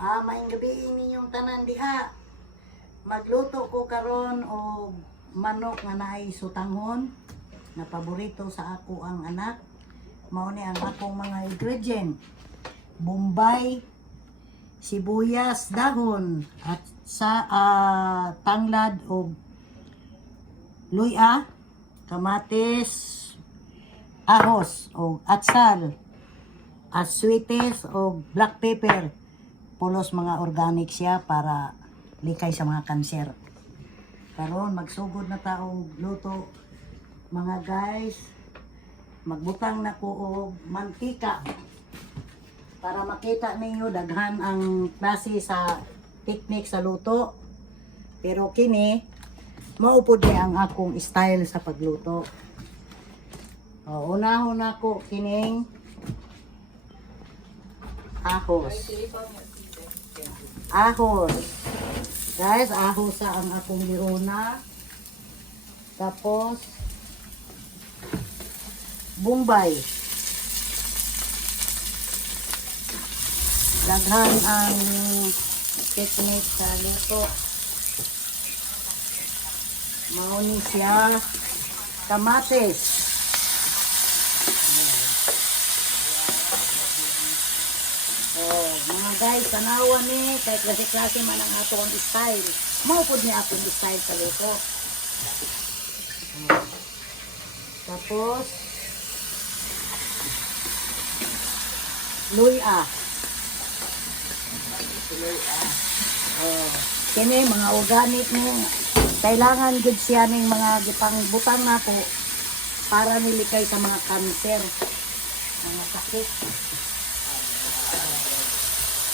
Maayong gabi ninyong tanan diha. Magluto ko karon og manok nga naay sutanghon na paborito sa ako ang anak. Mao ni ang akong mga ingredient. Bombay, sibuyas, dahon at sa tanglad og luya, kamatis, ahos o atsal, aswites o black pepper. Pulos mga organic siya para likay sa mga kanser. Karon magsugod na tao luto mga guys. Magbutang na ko og mantika para makita ninyo daghan ang klase sa technique sa luto. Pero kini mao pud ni ang akong style sa pagluto. Una ko kining ahos. Ahos. Guys, ahos sa ang akong giuna. Tapos Bombay. Daghan ang technique sa luto. Mao ni siya kamatis. Mga guys, tanawan ni kay klase-klase man ang ato ang style. Mao pud ni akong style sa luto. Tapos luya. Kini mga organic ni kailangan gud siya ning mga gipang butang nako para nilikay sa mga cancer, mga sakit.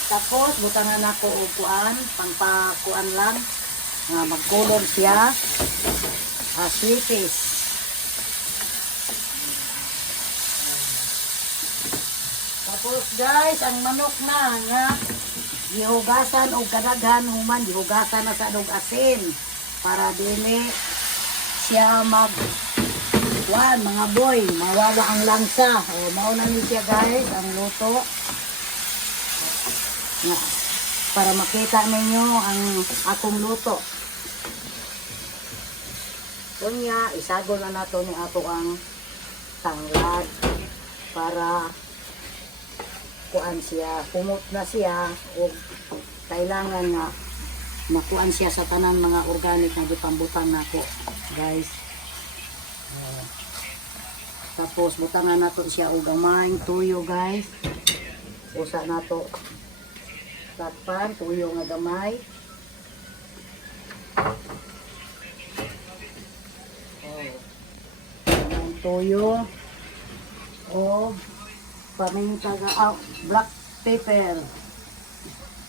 Tapos butangan nako og kuan, pangpakuan lang nga magkulog siya. Sweeties. Tapos guys, ang manok na nga gihugasan og kadaghan human gihugasan na sa og asin para dili siya mga boy mawawa ang langsa. Mao na ni siya guys ang luto. Para makita ninyo ang akong luto. Kunya, isagol na nato ni ato ang tanglad para kuan siya, kumot na siya o kailangan nga makuan siya sa tanan mga organic na gipambutan nako, guys. Tapos butangan nato siya og gamay tuyo, guys. Usa nato takpan tuyo nga gamay. Tuyo o paminta nga black pepper.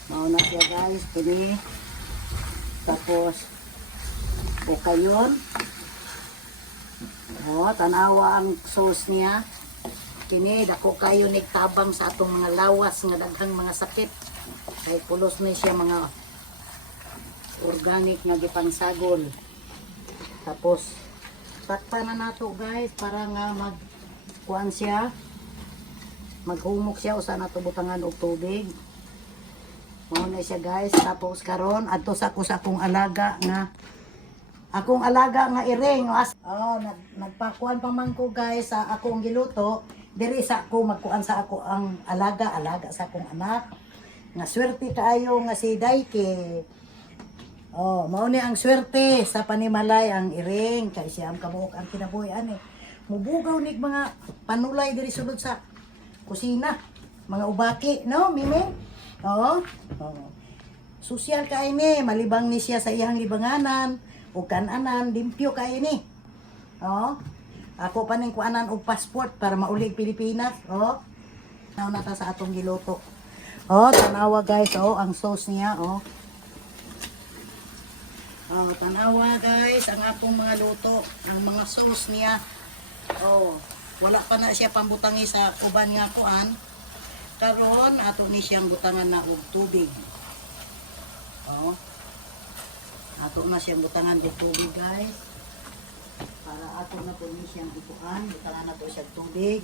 Mauna siya guys, kini. Tapos kayon. Tanawa ang sauce niya. Kini dako kayo nigtabang sa atong mga lawas nga daghang mga sakit. Kay pulos na siya mga organic nga gipangsagol. Tapos takpan na nato guys para nga magkuan siya, maghumok siya. Usa nato butangan og tubig. Mao na siya guys. Tapos karon adto sa akong alaga nga iring. Nagpakuan pa man ko guys sa akong giluto diri sa ako magkuan sa ako ang alaga sa akong anak nga swerte kaayo nga si Daiki. Mao ni ang swerte sa panimalay ang iring kay siya ang kabuok ang kinabuhi ani. Mubugaw nig mga panulay diri sulod sa kusina, mga ubaki, no, Mimi? Sosyal kay ni, malibang ni siya sa iyang libanganan ug kan-anan, limpyo kay ni. Ako pa ning kuanan og passport para maulig Pilipinas. Nauna ta sa atong giluto. Tanawa guys, ang sauce niya, tanawa guys, ang akong mga luto, ang mga sauce niya. Wala pa na siya pambutangi sa uban nga kuan. Karon ato ni siyang butangan na og tubig. Ato na siyang butangan og tubig guys. Para ato na po ni siyang ikuan, butangan na to siya tubig.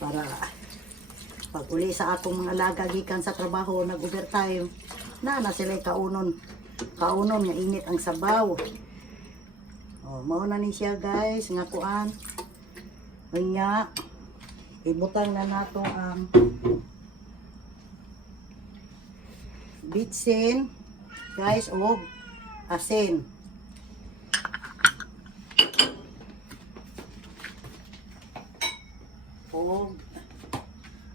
Para Pag uli sa akong mga alaga gikan sa trabaho, nag-overtime, na sila'y kaunon. Kaunon nga init ang sabaw. Oh, mao na ni siya guys, nga kuan. Unya, ibutang na nato ang bitsin, guys, o asin. O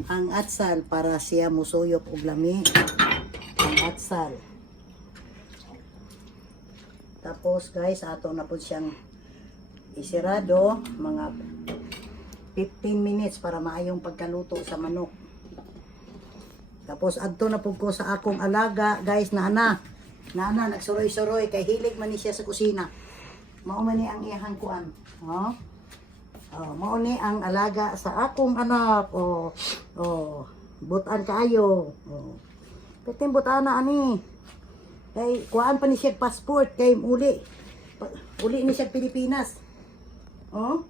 ang atsal para siya musuyok og lami. Ang atsal. Tapos guys, ato na po siyang isirado mga 15 minutes para maayong pagkaluto sa manok. Tapos adto na po ko sa akong alaga, guys, nana nagsuroy-suroy kay hilig man ni siya sa kusina. Mao man ni ang iyang kuan. Oh. Oh, mao ni ang alaga sa akong anak. Oh. Oh, butan kaayo. Oh. Peting butana ani. Kay kuan pa ni siya passport kay uli ni siya Pilipinas. Oh.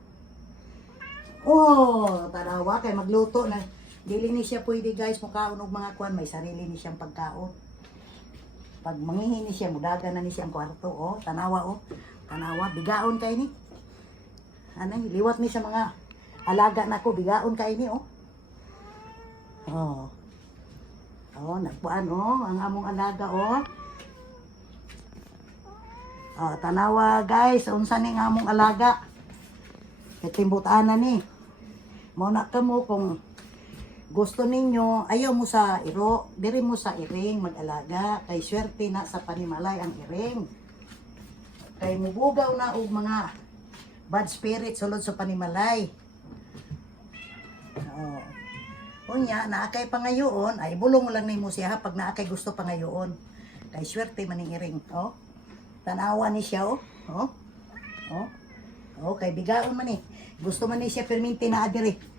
Oh, tarawa kay magluto na. Dili ni siya pwede guys mukaon og mga kuan, may sarili ni siyang pagkaon. Pag mangihi ni siya mudagan na ni siya ang kwarto. Oh, tanawa oh. Tanawa bigaon kay ni. Anay liwat ni sa mga alaga nako, bigaon kay ni oh. Oh. Oh, nagpuan oh ang among alaga oh. Oh, tanawa guys, unsa ni nga among alaga. Kitimbutan na ni. Mao na kamo kung gusto ninyo, ayaw mo sa iro, diri mo sa iring mag-alaga, kay swerte na sa panimalay ang iring. Kay mubugaw na og mga bad spirit sulod sa panimalay. Oh. Unya, naakay pangayoon, ay bulong mo lang nimo siya pag naakay gusto pangayoon. Kay swerte man ning iring, oh. Tanawa ni siya, oh. Oh. Oh. Oh, kay bigaon man ni. Gusto man ni siya perminti na adiri.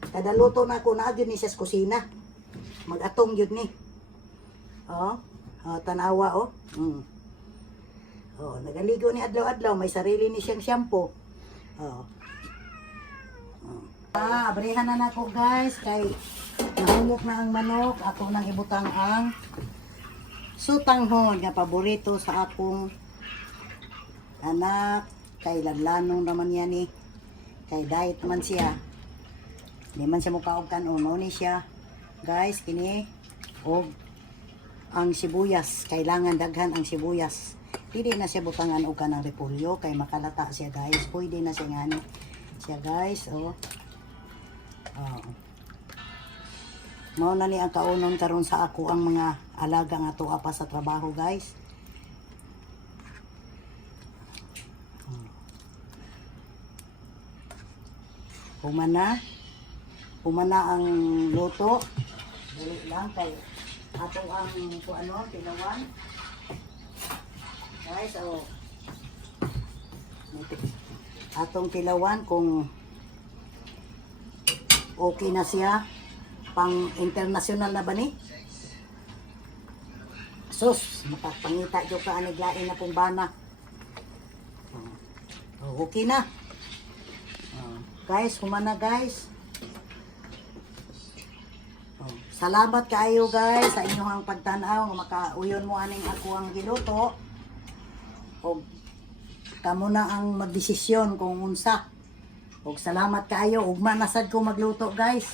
Kada luto na ako na ni siya sa kusina. Mag-atong yun ni. Oh. Oh, tanawa, oh. Oh, nagaligo ni adlaw-adlaw, may sarili ni siyang shampoo. Oh. Abrihan na nako guys kay nahumok na ang manok. Ako nang ibutang ang sutanghon nga paborito sa akong anak. Kay lanlanong naman yan eh. Kay diet man siya. Di man siya mukha og kanon. Ni siya guys kini og ang sibuyas. Kailangan daghan ang sibuyas. Hindi na siya butangan og kanang repolyo kay makalata siya guys. Pwede na siya ngani siya guys. Oh. Oh. Mao na ni ang kaunon karon sa ako ang mga alaga nga tuwa pa sa trabaho guys. Humana ang luto. Dali lang kay atong ang ano tinawan. Guys, oh. Atong tilawan kung okay na siya. Pang international na ba ni? Sus, makapangita dyo ka aniglain na pong bana. Oh, okay na. Oh, guys, humana guys. Oh, salamat kayo guys sa inyong pagtanaw. Makauyon mo aning ako ang giluto. O kamo na ang magdesisyon kung unsa. Og salamat kayo. Ugma na sad ko magluto guys.